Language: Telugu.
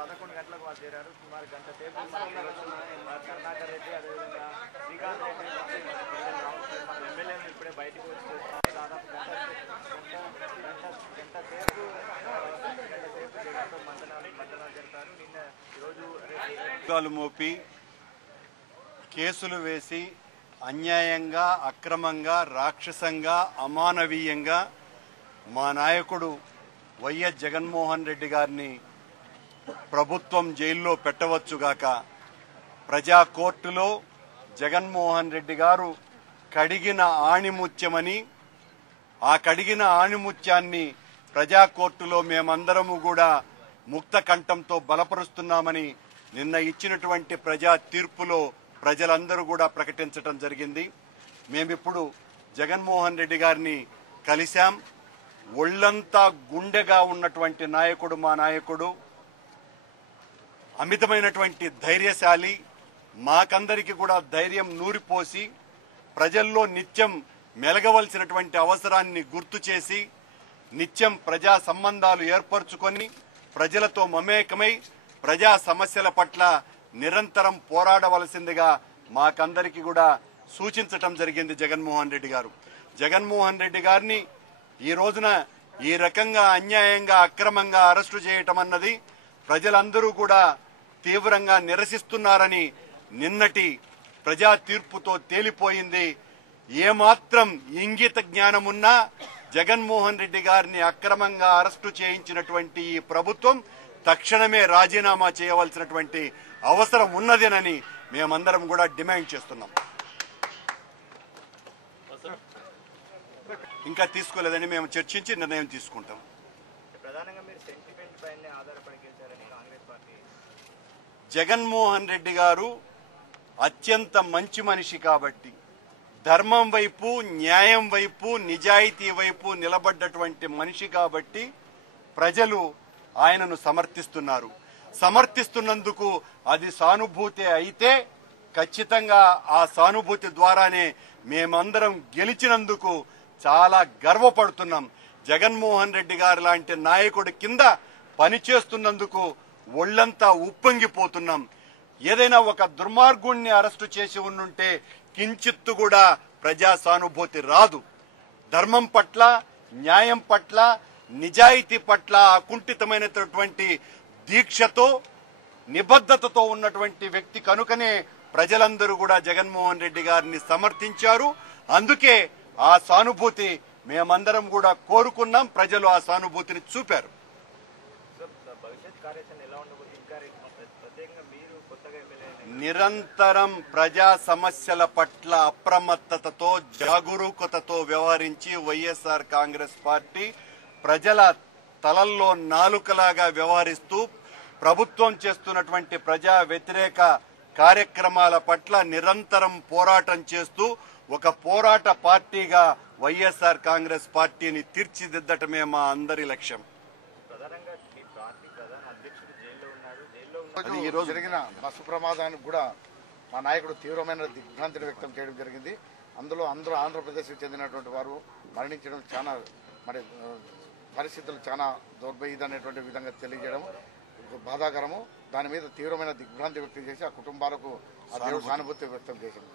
11 గంటలకు వాళ్ళు చేరారు. సుమారు గంట సేపు కరుణాకర్ రెడ్డి, అదేవిధంగా శ్రీకాంత్ రెడ్డి మన ఎమ్మెల్యేలు ఇప్పుడే బయటకు వచ్చి దాదాపు గంట సేపు జగన్తో మంతనాలు జరిపారు. నిన్న ఈరోజు మోపి కేసులు వేసి అన్యాయంగా, అక్రమంగా, రాక్షసంగా, అమానవీయంగా మా నాయకుడు వైఎస్ జగన్మోహన్ రెడ్డి గారిని ప్రభుత్వం జైల్లో పెట్టవచ్చుగాక, ప్రజా కోర్టులో జగన్మోహన్ రెడ్డి గారు కడిగిన ఆణిముత్యమని, ఆ కడిగిన ఆణిముత్యాన్ని ప్రజా కోర్టులో మేమందరము కూడా ముక్త కంఠంతో బలపరుస్తున్నామని నిన్న ఇచ్చినటువంటి ప్రజా తీర్పులో ప్రజలందరూ కూడా ప్రకటించడం జరిగింది. మేమిప్పుడు జగన్మోహన్ రెడ్డి గారిని కలిశాం. ఒళ్లంతా గుండెగా ఉన్నటువంటి నాయకుడు మా నాయకుడు, అమితమైనటువంటి ధైర్యశాలి, మాకందరికి కూడా ధైర్యం నూరిపోసి ప్రజల్లో నిత్యం మెలగవలసినటువంటి అవసరాన్ని గుర్తు చేసి నిత్యం ప్రజా సంబంధాలు ఏర్పరచుకొని ప్రజలతో మమేకమై ప్రజా సమస్యల పట్ల నిరంతరం పోరాడవలసిందిగా మాకందరికి కూడా సూచించటం జరిగింది జగన్మోహన్ రెడ్డి గారు. జగన్మోహన్ రెడ్డి గారిని ఈ రోజున ఈ రకంగా అన్యాయంగా, అక్రమంగా అరెస్టు చేయటం అన్నది ప్రజలందరూ కూడా తీవ్రంగా నిరసిస్తున్నారని నిన్నటి ప్రజా తీర్పుతో తేలిపోయింది. ఏమాత్రం ఇంగిత జ్ఞానమున్నా జగన్మోహన్ రెడ్డి గారిని అక్రమంగా అరెస్టు చేయించినటువంటి ఈ ప్రభుత్వం తక్షణమే రాజీనామా చేయవలసినటువంటి అవసరం ఉన్నదేనని మేమందరం కూడా డిమాండ్ చేస్తున్నాం. ఇంకా తీసుకోలేదని మేము చర్చించి నిర్ణయం తీసుకుంటాం. ప్రధానంగా మీరు సెంటిమెంట్ పైన ఆధారపడి గెలిచారని కాంగ్రెస్ పార్టీ. జగన్మోహన్ రెడ్డి గారు అత్యంత మంచి మనిషి కాబట్టి, ధర్మం వైపు, న్యాయం వైపు, నిజాయితీ వైపు నిలబడ్డటువంటి మనిషి కాబట్టి ప్రజలు ఆయనను సమర్థిస్తున్నందుకు అది సానుభూతి అయితే ఖచ్చితంగా ఆ సానుభూతి ద్వారానే మేమందరం గెలిచినందుకు చాలా గర్వపడుతున్నాం. జగన్మోహన్ రెడ్డి గారు లాంటి నాయకుడి కింద పనిచేస్తున్నందుకు ఒళ్లంతా ఉప్పొంగిపోతున్నాం. ఏదైనా ఒక దుర్మార్గుణ్ణి అరెస్టు చేసి ఉండుంటే కించిత్తు కూడా ప్రజా సానుభూతి రాదు. ధర్మం పట్ల, న్యాయం పట్ల, నిజాయితీ పట్ల అకుంఠితమైనటువంటి దీక్షతో, నిబద్ధతతో ఉన్నటువంటి వ్యక్తి కనుకనే ప్రజలందరూ కూడా జగన్మోహన్ రెడ్డి గారిని సమర్థించారు. అందుకే ఆ సానుభూతి మేమందరం కూడా కోరుకున్నాం. ప్రజలు ఆ సానుభూతిని చూపారు. నిరంతరం ప్రజా సమస్యల పట్ల అప్రమత్తతతో, జాగరూకతతో వ్యవహరించి వైఎస్ఆర్ కాంగ్రెస్ పార్టీ ప్రజల తలల్లో నాలుకలాగా వ్యవహరిస్తూ ప్రభుత్వం చేస్తున్నటువంటి ప్రజా వ్యతిరేక కార్యక్రమాల పట్ల నిరంతరం పోరాటం చేస్తూ ఒక పోరాట పార్టీగా వైఎస్ఆర్ కాంగ్రెస్ పార్టీని తీర్చిదిద్దటమే మా అందరి లక్ష్యం. ఈ రోజు జరిగిన బస్సు ప్రమాదానికి కూడా మా నాయకుడు తీవ్రమైన దిగ్భ్రాంతిని వ్యక్తం చేయడం జరిగింది. అందులో అందరూ ఆంధ్రప్రదేశ్కి చెందినటువంటి వారు మరణించడం చాలా మరి పరిస్థితులు చాలా దౌర్భాగ్యమైనటువంటి విధంగా తెలియజేయడం బాధాకరము. దాని మీద తీవ్రమైన దిగ్భ్రాంతి వ్యక్తం చేసి ఆ కుటుంబాలకు ఆ దేవుడు సానుభూతి వ్యక్తం చేసింది.